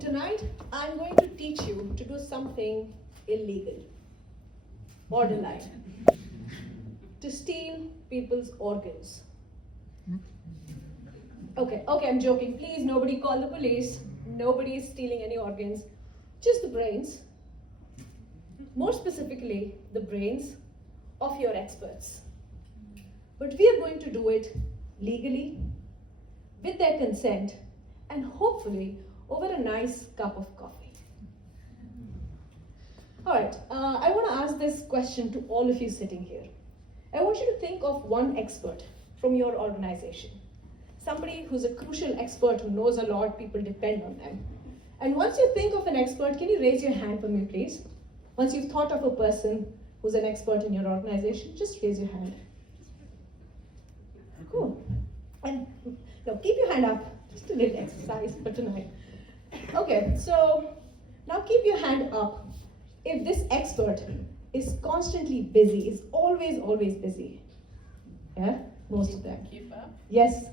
Tonight, I'm going to teach you to do something illegal, borderline, to steal people's organs. Okay, I'm joking. Please, nobody call the police. Nobody is stealing any organs, just the brains. More specifically, the brains of your experts. But we are going to do it legally, with their consent, and hopefully over a nice cup of coffee. All right, I want to ask this question to all of you sitting here. I want you to think of one expert from your organization. Somebody who's a crucial expert who knows a lot, people depend on them. And once you think of an expert, can you raise your hand for me, please? Once you've thought of a person who's an expert in your organization, just raise your hand. Cool. And now keep your hand up, just a little exercise for tonight. Okay, so now keep your hand up if this expert is constantly busy, is always busy. Yeah, most of them. Keep up? Yes,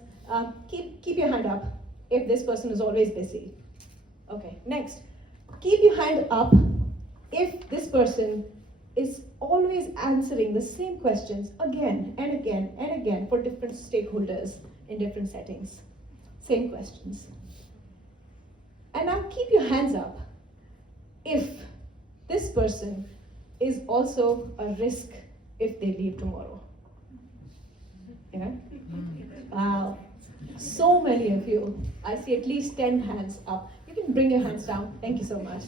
keep your hand up if this person is always busy. Okay, next, keep your hand up if this person is always answering the same questions again and again and again for different stakeholders in different settings. Same questions. And now keep your hands up if this person is also a risk if they leave tomorrow. Yeah? Wow. So many of you. I see at least 10 hands up. You can bring your hands down. Thank you so much.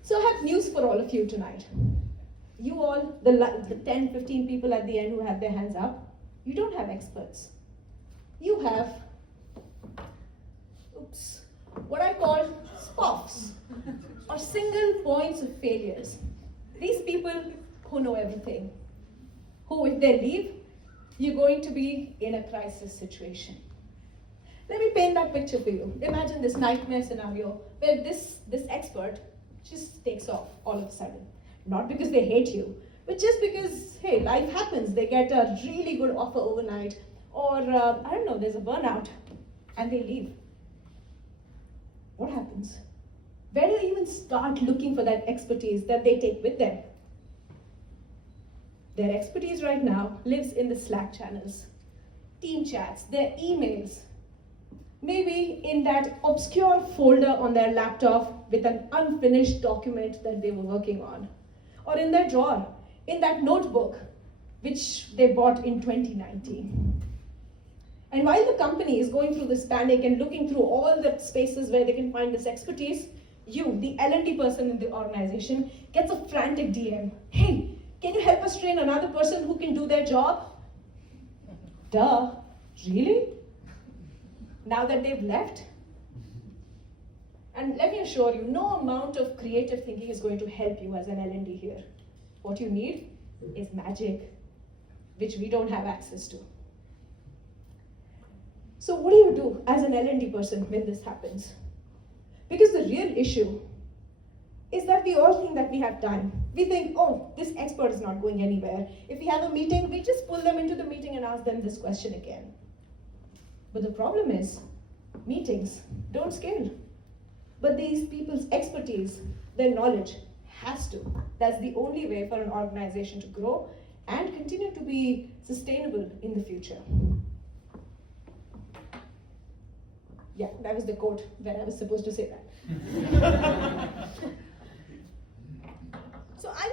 So I have news for all of you tonight. You all, the 10, 15 people at the end who have their hands up, you don't have experts. You have, what I call SPOFs, or single points of failures. These people who know everything, who if they leave, you're going to be in a crisis situation. Let me paint that picture for you. Imagine this nightmare scenario where this expert just takes off all of a sudden. Not because they hate you, but just because, hey, life happens. They get a really good offer overnight, or I don't know, there's a burnout, and they leave. What happens? Where do they even start looking for that expertise that they take with them? Their expertise right now lives in the Slack channels, team chats, their emails, maybe in that obscure folder on their laptop with an unfinished document that they were working on, or in their drawer, in that notebook which they bought in 2019. And while the company is going through this panic and looking through all the spaces where they can find this expertise, you, the L&D person in the organization, gets a frantic DM. Hey, can you help us train another person who can do their job? Duh, really? Now that they've left? And let me assure you, no amount of creative thinking is going to help you as an L&D here. What you need is magic, which we don't have access to. So what do you do as an L&D person when this happens? Because the real issue is that we all think that we have time. We think, oh, this expert is not going anywhere. If we have a meeting, we just pull them into the meeting and ask them this question again. But the problem is, meetings don't scale. But these people's expertise, their knowledge, has to. That's the only way for an organization to grow and continue to be sustainable in the future. Yeah, that was the quote where I was supposed to say that. So I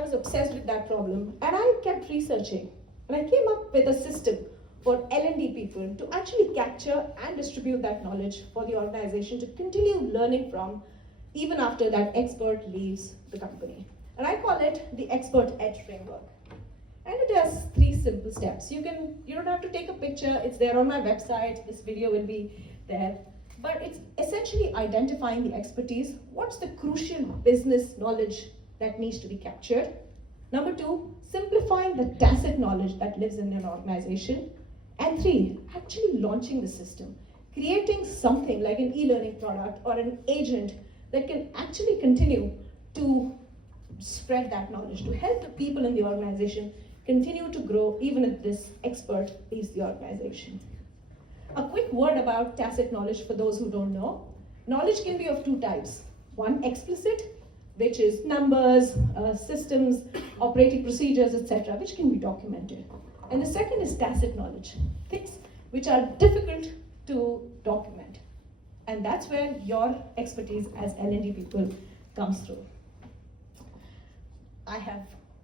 was obsessed with that problem, and I kept researching. And I came up with a system for L&D people to actually capture and distribute that knowledge for the organization to continue learning from even after that expert leaves the company. And I call it the Expert Edge Framework. And it has 3 simple steps. You don't have to take a picture, it's there on my website, this video will be there. But it's essentially identifying the expertise. What's the crucial business knowledge that needs to be captured? Number 2, simplifying the tacit knowledge that lives in an organization. And 3, actually launching the system. Creating something like an e-learning product or an agent that can actually continue to spread that knowledge, to help the people in the organization continue to grow even if this expert leaves the organization. A quick word about tacit knowledge for those who don't know. Knowledge can be of two types. One, explicit, which is numbers, systems, operating procedures, etc., which can be documented. And the second is tacit knowledge, things which are difficult to document. And that's where your expertise as L&D people comes through.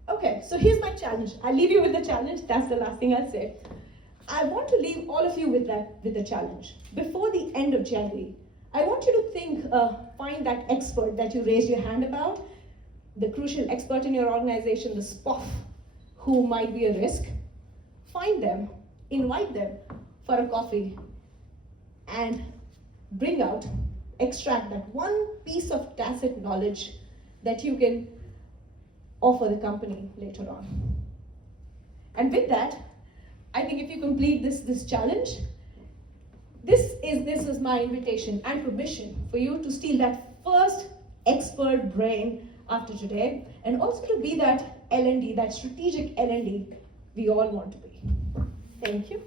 Okay, so here's my challenge. I'll leave you with the challenge. That's the last thing I'll say. I want to leave all of you with the challenge. Before the end of January, I want you to think, find that expert that you raised your hand about, the crucial expert in your organization, the SPOF, who might be a risk. Find them, invite them for a coffee, and bring out, extract that one piece of tacit knowledge that you can offer the company later on. And with that, I think if you complete this challenge, this is my invitation and permission for you to steal that first expert brain after today, and also to be that L&D, that strategic L&D we all want to be. Thank you.